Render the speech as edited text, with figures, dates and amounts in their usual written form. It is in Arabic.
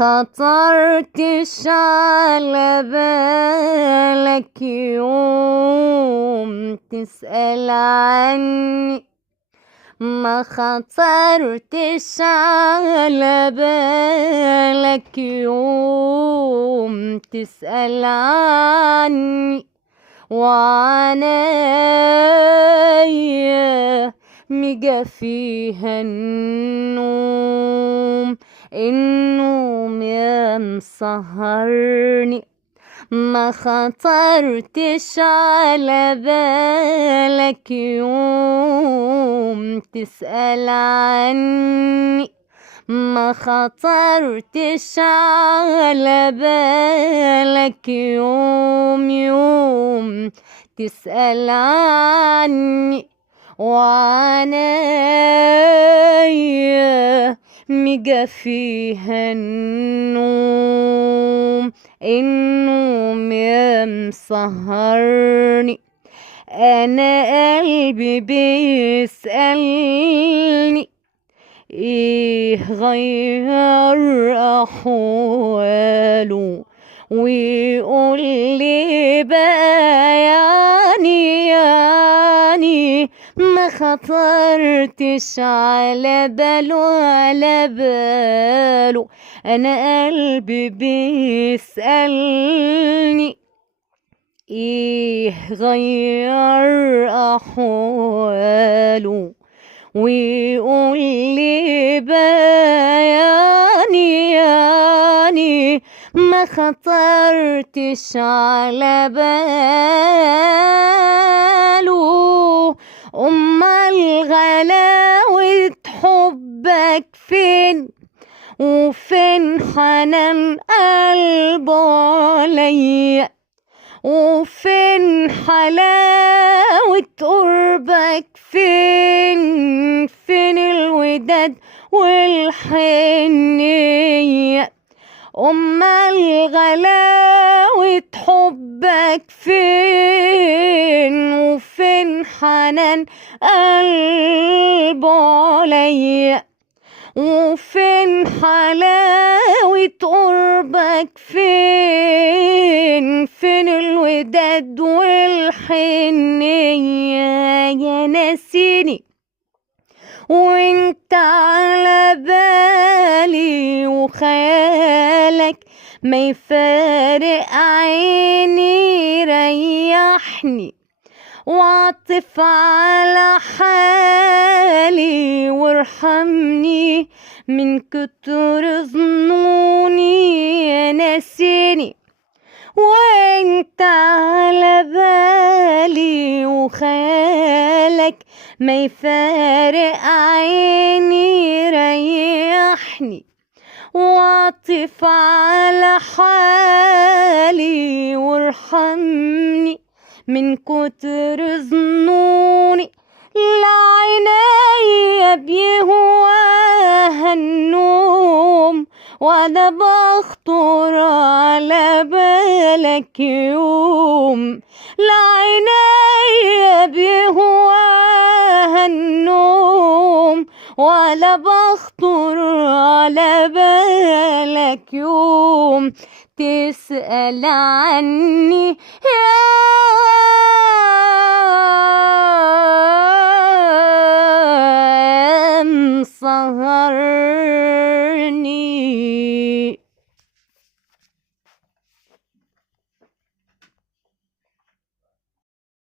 خطرتش على بالك يوم تسأل عني، ما خطرتش على بالك يوم تسأل عني، وعنايا مجفيها النوم يا مسهرني. ما خطرتش على بالك يوم تسأل عني، ما خطرتش على بالك يوم تسأل عني، وعنايا مجفيها النوم يا مسهرني. انا قلبي بيسألني ايه غير احواله، ويقول لي بقى يعني ما خطرتش على باله. انا قلبي بيسألني ايه غير احواله، ويقول لي يعني ما خطرتش على باله. امال غلاوة حبك فين، وفين حنان قلبه عليا، وفين حلاوة قربك، فين الوداد والحنية. أمال غلاوة حبك فين، وفين حنان قلبه عليا، وفين حلاوة قربك، فين الوداد والحنية. يا ناسيني وانت على بالي، وخيالك ما يفارق عيني، ريحني وعطف على حالي، وارحمني من كتر ظنوني. يا ناسيني وانت على بالي، وخيالك ما يفارق عيني، ريحني وعطف على حالي، وارحمني من كتر ظنوني. لعينيا بيهواها النوم، وانا بخطر على بالك يوم. لعينيا بيهواها النوم، ولا بخطر على بالك يوم تسأل عني يا مسهرني.